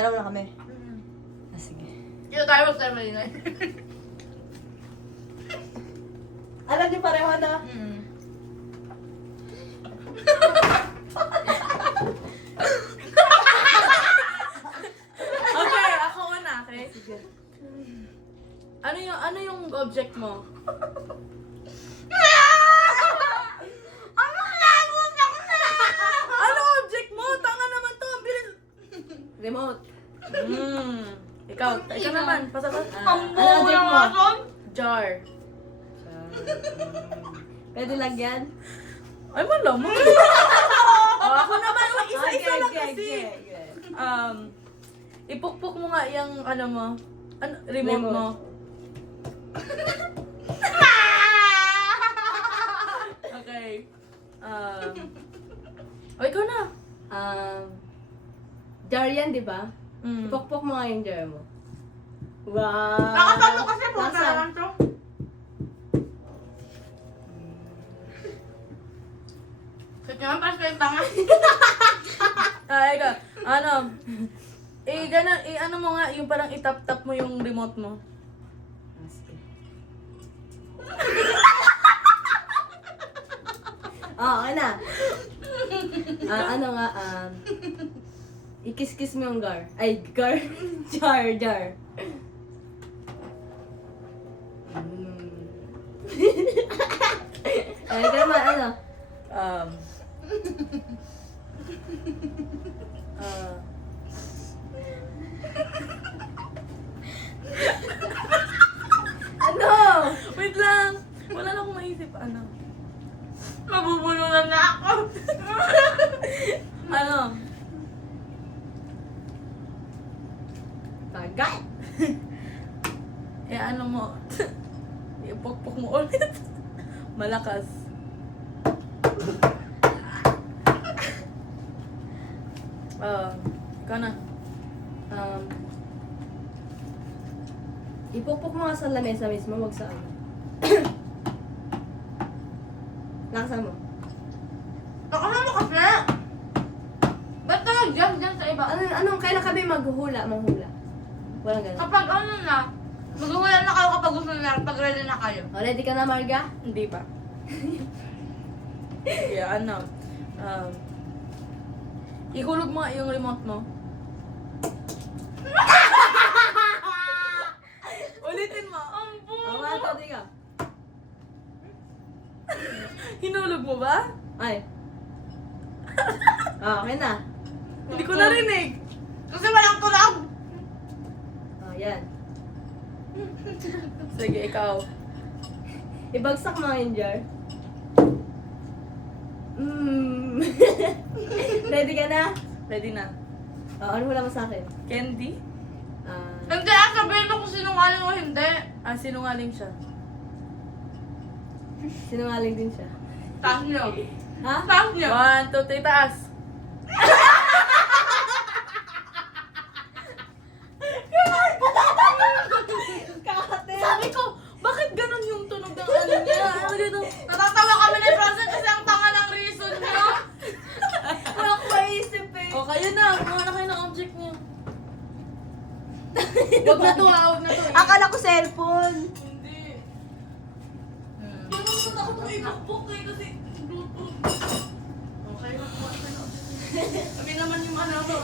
Dalawa na kami. Sige. Dito tayo mag-time na yun. Alam niyo pareho na? Okay, ako una, okay? Sige. Ano yung object mo? Ano object mo? Tanga naman to. Ang bilis. Remote. Ikaw naman. Pasagot. Ano object mo? Jar. Pwede lagyan? Ay, malamang. Ako naman. Isa-isa lang kasi. Ipukpok mo nga yung ano mo. Remote mo. Okay. Ikaw na. Jar yan, di ba? Ipokpok mo nga yung jar mo. Wow! Nakasalo kasi po Lasa. na lang to. Kasi naman parang kayo tanga. Ikaw. Ano mo nga, yung parang itap-tap mo yung remote mo. Sige. Okay na. Ano nga, ikis-kiss mo yung gar. Ay, gar. Jar. Ay, ikaw naman, ano? Ano? Wait lang. Wala na akong maisip. Ano? Mabubulunan na ako. Ano? Tagal. Ano mo? Ipokpok mo ulit. Malakas. Ikaw na. Ipukpok mo nga sa lamesa mismo, wag sa ano. Lakasan mo. Nakasan mo kasi! Ba't ka nag-jump dyan sa iba? Anong kailan kami manghula? Walang ganun. Kapag ano na, maghuhula na kayo kapag gusto na, pag ready na kayo. O, ready ka na, Marga? Hindi pa. Ihulog mo nga yung remote mo. Ulitin mo. O, nga, ready ka. Hinulog mo ba? Ay. Okay na. Hindi ko narinig. Kasi walang tunog. O, yan. Sige, ikaw. Ibagsak mo yung jar. Ready ka na? Ready na. O, ano hula mo sa akin? Candy? Hindi, sabihin mo kung sinungaling o hindi. Sinungaling siya. Sinungaling din siya. Taas niyo. Ha? Taas niyo. 1, 2, 3, taas. Kakate! Sabi ko, bakit ganun yung tunog ng ano niya? Ano dito? Natatawa kami ni Francis kasi ang tanga ng reason niyo. Wala ko maisip eh. O, kayo na. Kumuha na kayo ng object niyo. Huwag na to, huwag na to. Akala ko cellphone. Hindi. Parang natakot mo ipakpok eh kasi Bluetooth. Okay, kumuha na kayo ng object niyo. Sabi naman yung ano,